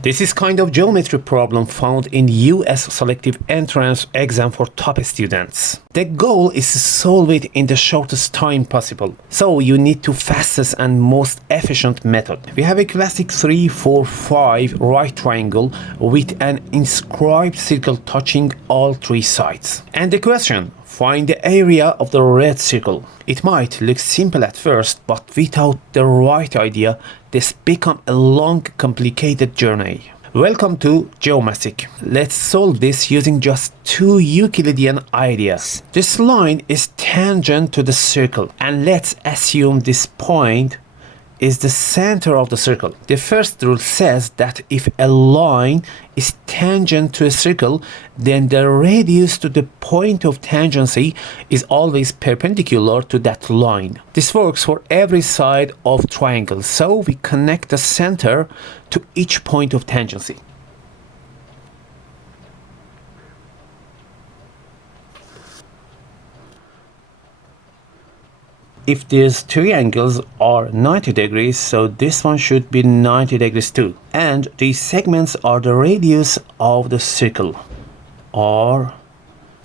This is kind of geometry problem found in US selective entrance exam for top students. The goal is to solve it in the shortest time possible. So you need to fastest and most efficient method. We have a classic 3, 4, 5 right triangle with an inscribed circle touching all three sides. And the question: find the area of the red circle. It might look simple at first, but without the right idea, this becomes a long, complicated journey. Welcome to Geomathic. Let's solve this using just two Euclidean ideas. This line is tangent to the circle, and let's assume this point is the center of the circle. The first rule says that if a line is tangent to a circle, then the radius to the point of tangency is always perpendicular to that line. This works for every side of triangle, so we connect the center to each point of tangency. If these three angles are 90 degrees, so this one should be 90 degrees too. And these segments are the radius of the circle, or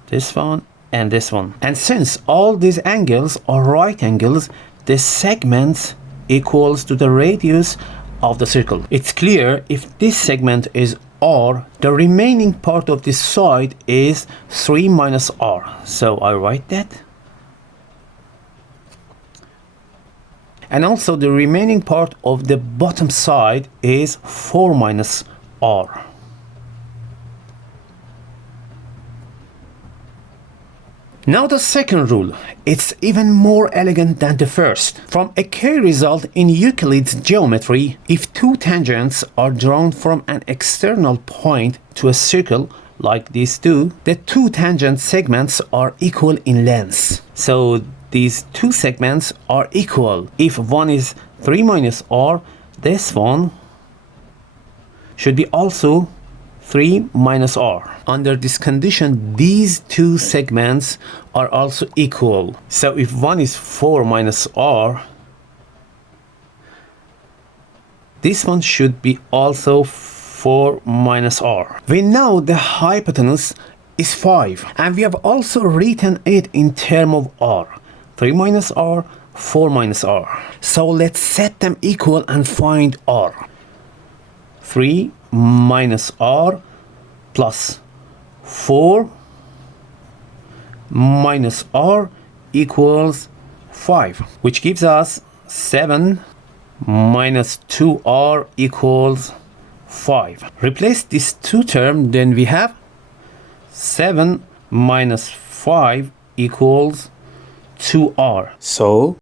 this one and this one. And since all these angles are right angles, the segments equals to the radius of the circle. It's clear if this segment is r, the remaining part of this side is 3 minus r. So I write that. And also the remaining part of the bottom side is 4 minus r. Now the second rule, it's even more elegant than the first. From a key result in Euclid's geometry, if two tangents are drawn from an external point to a circle, like these two, the two tangent segments are equal in length. So these two segments are equal. If one is 3 minus r, this one should be also 3 minus r. Under this condition, these two segments are also equal. So if one is 4 minus r, this one should be also 4 minus r. We know the hypotenuse is 5, and we have also written it in terms of r. 3 minus r, 4 minus r. So let's set them equal and find r. 3 minus r plus 4 minus r equals 5, which gives us 7 minus 2r equals 5. Replace these two terms, then we have 7 minus 5 equals 2r. So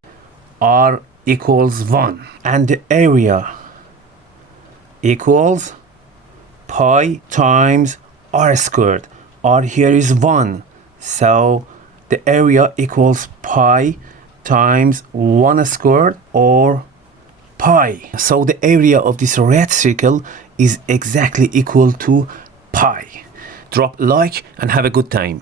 r equals 1, and the area equals pi times r squared. R here is 1, so the area equals pi times 1 squared, or pi. So the area of this red circle is exactly equal to pi. Drop a like and have a good time.